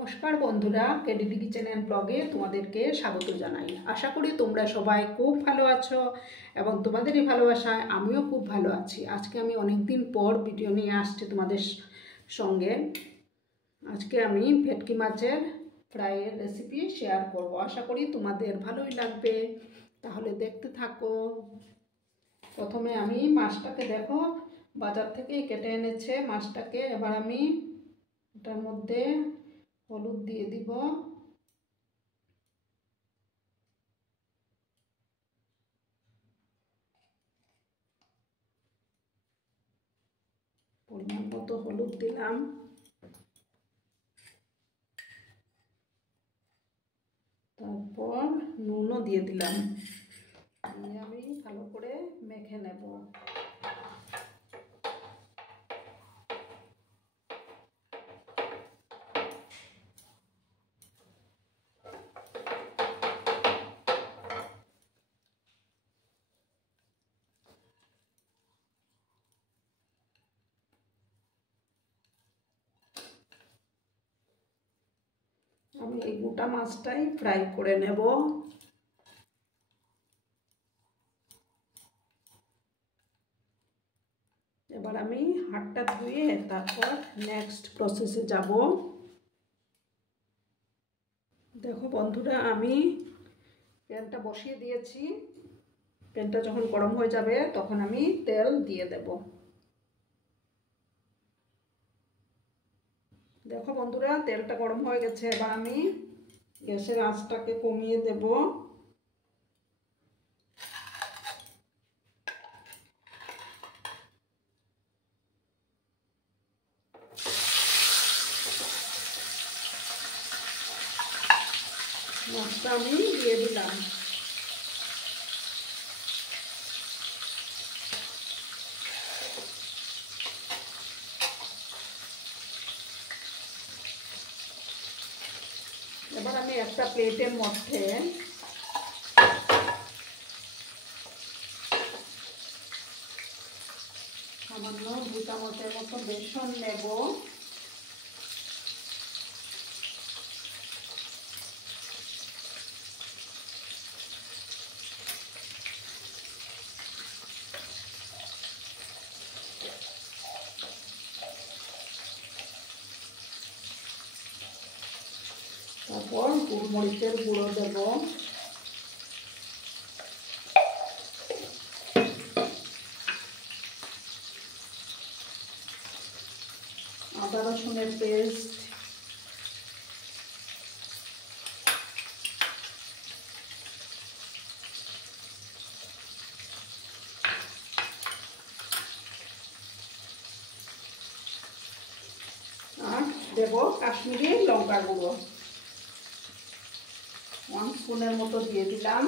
নমস্কার বন্ধুরা, KDD kitchen and ব্লগে তোমাদেরকে স্বাগত জানাই। আশা করি তোমরা সবাই খুব ভালো আছো এবং তোমাদের এই ভালোবাসায় আমিও খুব ভালো আছি। আজকে আমি অনেক দিন পর ভিডিও নিয়ে আসছি তোমাদের সঙ্গে। আজকে আমি ভেটকি মাছের ফ্রাইয়ের রেসিপি শেয়ার করব। আশা করি তোমাদের ভালোই লাগবে, তাহলে দেখতে থাকো। প্রথমে আমি মাছটাকে দেখো বাজার থেকে কেটে এনেছে মাছটাকে। এবার আমি এটার মধ্যে হলুদ দিয়ে দিব, পরিমাণ মতো হলুদ দিলাম, তারপর নুনও দিয়ে দিলাম। দিয়ে আমি ভালো করে মেখে নেব। আমি এই গোটা মাছটাই ফ্রাই করে নেব। এবার আমি হাতটা ধুয়ে তারপর নেক্সট প্রসেসে যাব। দেখো বন্ধুরা, আমি প্যানটা বসিয়ে দিয়েছি। প্যানটা যখন গরম হয়ে যাবে তখন আমি তেল দিয়ে দেব। দেখো বন্ধুরা, তেলটা গরম হয়ে গেছে। এবার আমি গ্যাসের আঁচটাকে কমিয়ে দেব। মাছটা আমি দিয়ে দিলাম। এবার আমি একটা প্লেটের মধ্যে সামান্য 2 চামচের মতো বেসন নেব। তারপর গোলমরিচের গুঁড়ো দেব। আদা রসুনের পেস্ট, আর দেব কাশ্মীরি লঙ্কার গুঁড়ো। 1 স্পুনের মতো দিয়ে দিলাম।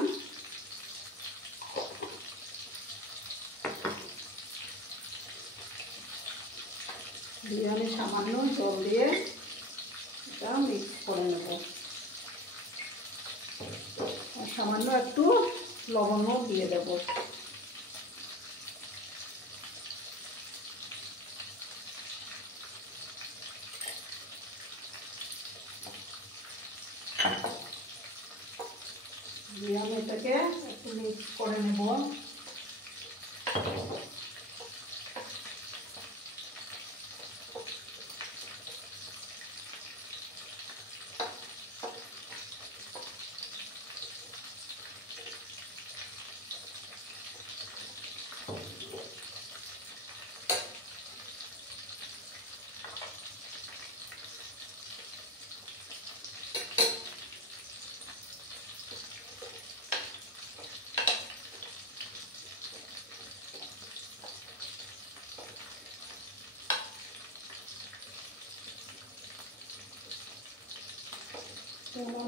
দিয়ে আমি সামান্য জল দিয়ে এটা মিক্স করে নেব। আর সামান্য একটু লবণও দিয়ে দেব। দিয়ে আমি এটাকে একটু মিক্স করে নেব।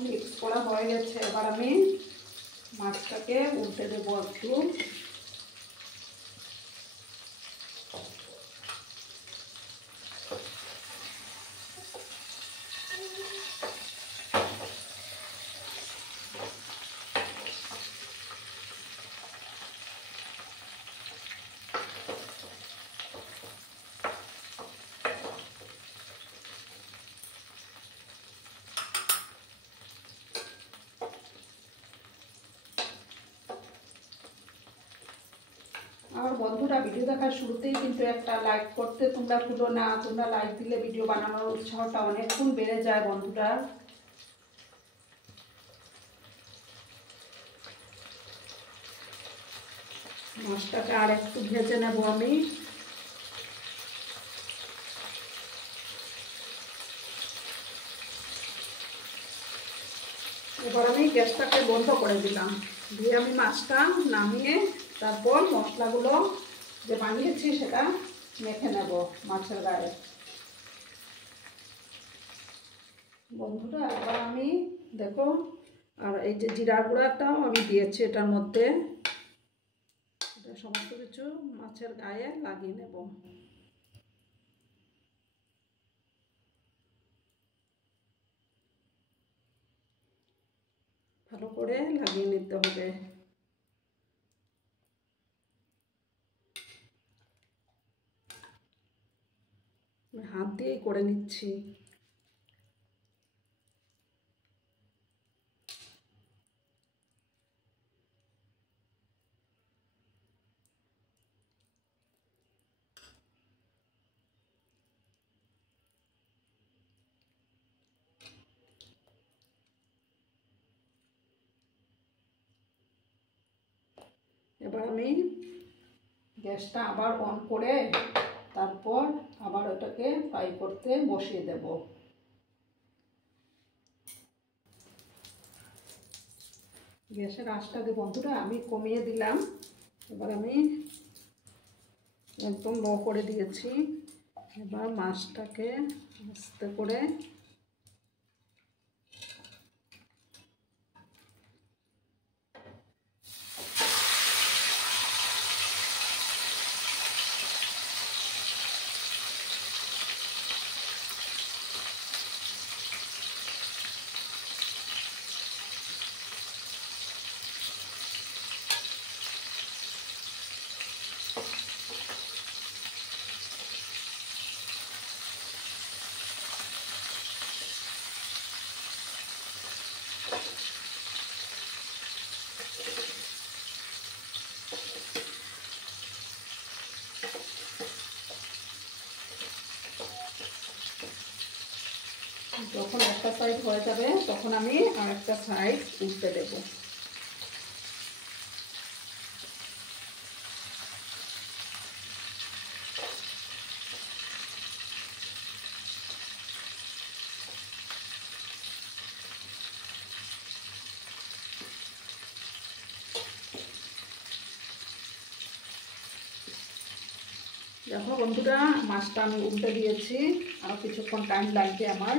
মিক্স করা হয়ে গেছে। এবার আমি মাছটাকে উল্টে দেবো একটু। বন্ধুরা, ভিডিও দেখার শুরুতেই কিন্তু একটা লাইক করতে তোমরা ভুলো না। তোমরা লাইক দিলে ভিডিও বানানোর উৎসাহটা অনেক গুণ বেড়ে যায় বন্ধুরা। মাছটাকে আর একটু ভেজে নেব আমি। এবার আমি গ্যাসটাকে বন্ধ করে দিলাম, দিয়ে আমি মাছটা নামিয়ে তারপর মশলাগুলো যে বানিয়েছি সেটা মেখে নেব মাছের গায়ে। বন্ধুরা, এবার আমি দেখো, আর এই যে জিরার গুঁড়াটাও আমি দিয়েছি এটার মধ্যে। এটা সমস্ত কিছু মাছের গায়ে লাগিয়ে নেব। ভালো করে লাগিয়ে নিতে হবে। হাত দিয়েই করে নিচ্ছি। এবার আমি গ্যাসটা আবার অন করে তারপর আবার ওটাকে ফ্রাই করতে বসিয়ে দেব। গ্যাসের আঁচটাকে বন্ধুরা আমি কমিয়ে দিলাম। এবার আমি একদম লো করে দিয়েছি। এবার মাছটাকে আস্তে করে যখন একটা সাইড হয়ে যাবে তখন আমি আর একটা সাইড উল্টে দেব। দেখো বন্ধুরা, মাছটা আমি উল্টে দিয়েছি। আরও কিছুক্ষণ টাইম লাগবে আমার।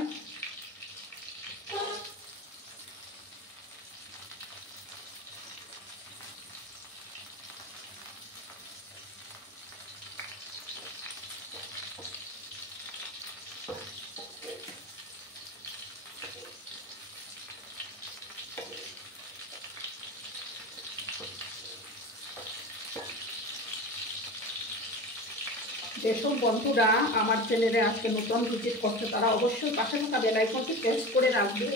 যেসব বন্ধুরা আমার চ্যানেলে আজকে নতুন ভিজিট করছে তারা অবশ্যই পাশে থাকা বেল আইকনটি প্রেস করে রাখবে,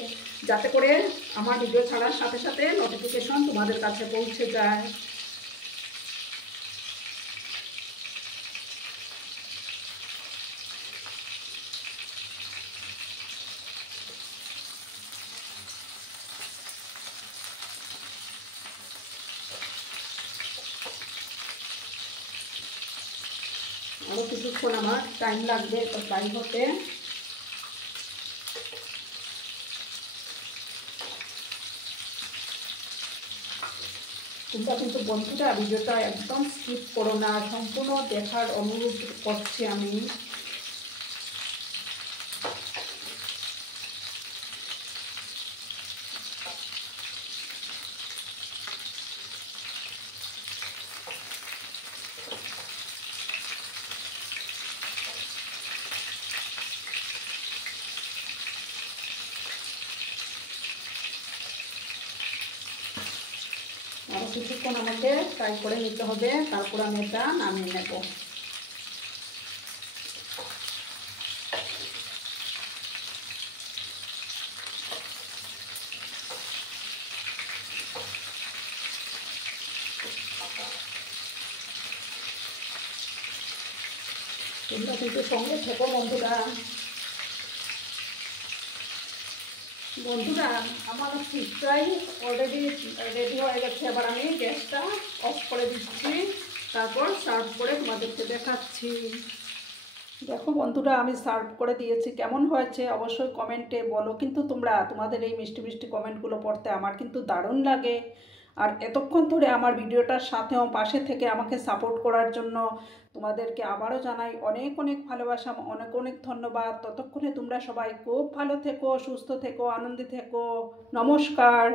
যাতে করে আমার ভিডিও ছাড়ার সাথে সাথে নোটিফিকেশন তোমাদের কাছে পৌঁছে যায়। আরও কিছুক্ষণ আমার টাইম লাগবে তো ফ্রাই হতে। তোমরা কিন্তু বন্ধুরা ভিডিওটা একদম স্কিপ করো না, সম্পূর্ণ দেখার অনুরোধ করছি আমি। আরও কিছুক্ষণ আমাকে ফ্রাই করে নিতে হবে, তারপর আমি এটা নামিয়ে নেব। তোমরা কিন্তু সঙ্গে থেকো বন্ধুরা। বন্ধুরা আমার ফিশ ফ্রাই অলরেডি রেডি হয়ে গেছে। এবার আমি গ্যাসটা অফ করে দিচ্ছি, তারপর সার্ভ করে তোমাদেরকে দেখাচ্ছি। দেখো বন্ধুরা আমি সার্ভ করে দিয়েছি, কেমন হয়েছে অবশ্যই কমেন্টে বলো। কিন্তু তোমরা তোমাদের এই মিষ্টি মিষ্টি কমেন্টগুলো পড়তে আমার কিন্তু দারুণ লাগে। আর এতক্ষণ ধরে আমার ভিডিওটার সাথেও পাশে থেকে আমাকে সাপোর্ট করার জন্য তোমাদেরকে আবারও জানাই অনেক অনেক ভালোবাসা, অনেক অনেক ধন্যবাদ। ততক্ষণে তোমরা সবাই খুব ভালো থেকো, সুস্থ থেকো, আনন্দে থেকো। নমস্কার।